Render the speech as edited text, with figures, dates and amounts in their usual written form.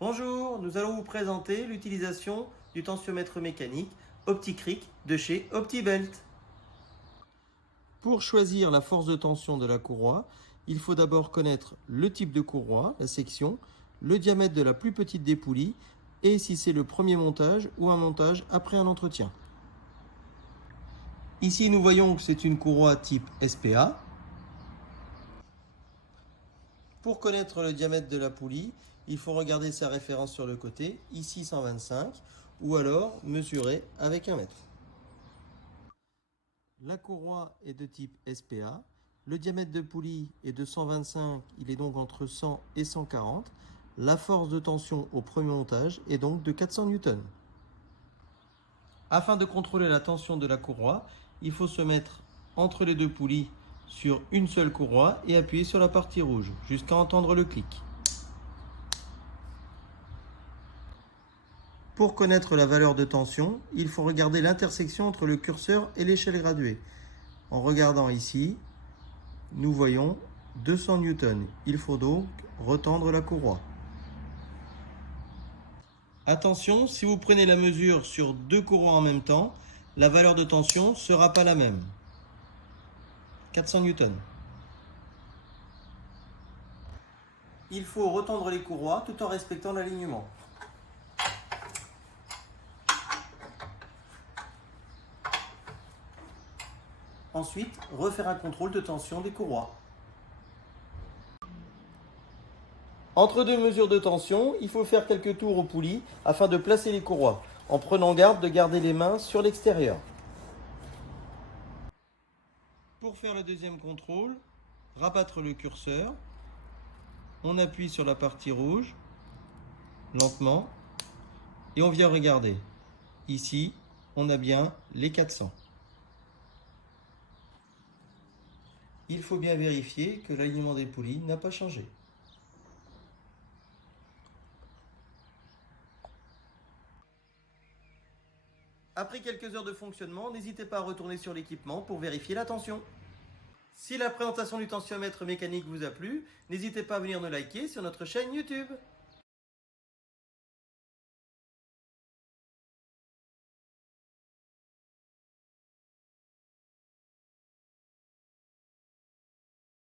Bonjour, nous allons vous présenter l'utilisation du tensiomètre mécanique OptiCric de chez OptiBelt. Pour choisir la force de tension de la courroie, il faut d'abord connaître le type de courroie, la section, le diamètre de la plus petite des poulies et si c'est le premier montage ou un montage après un entretien. Ici, nous voyons que c'est une courroie type SPA. Pour connaître le diamètre de la poulie, il faut regarder sa référence sur le côté, ici 125, ou alors mesurer avec un mètre. La courroie est de type SPA. Le diamètre de poulie est de 125, il est donc entre 100 et 140. La force de tension au premier montage est donc de 400 Newton. Afin de contrôler la tension de la courroie, il faut se mettre entre les deux poulies sur une seule courroie et appuyer sur la partie rouge jusqu'à entendre le clic. Pour connaître la valeur de tension, il faut regarder l'intersection entre le curseur et l'échelle graduée. En regardant ici, nous voyons 200 Newton. Il faut donc retendre la courroie. Attention, si vous prenez la mesure sur deux courroies en même temps, la valeur de tension ne sera pas la même. 400 Newton. Il faut retendre les courroies tout en respectant l'alignement. Ensuite, refaire un contrôle de tension des courroies. Entre deux mesures de tension, il faut faire quelques tours aux poulies afin de placer les courroies, en prenant garde de garder les mains sur l'extérieur. Pour faire le deuxième contrôle, rabattre le curseur, on appuie sur la partie rouge, lentement, et on vient regarder. Ici, on a bien les 400. Il faut bien vérifier que l'alignement des poulies n'a pas changé. Après quelques heures de fonctionnement, n'hésitez pas à retourner sur l'équipement pour vérifier la tension. Si la présentation du tensiomètre mécanique vous a plu, n'hésitez pas à venir nous liker sur notre chaîne YouTube.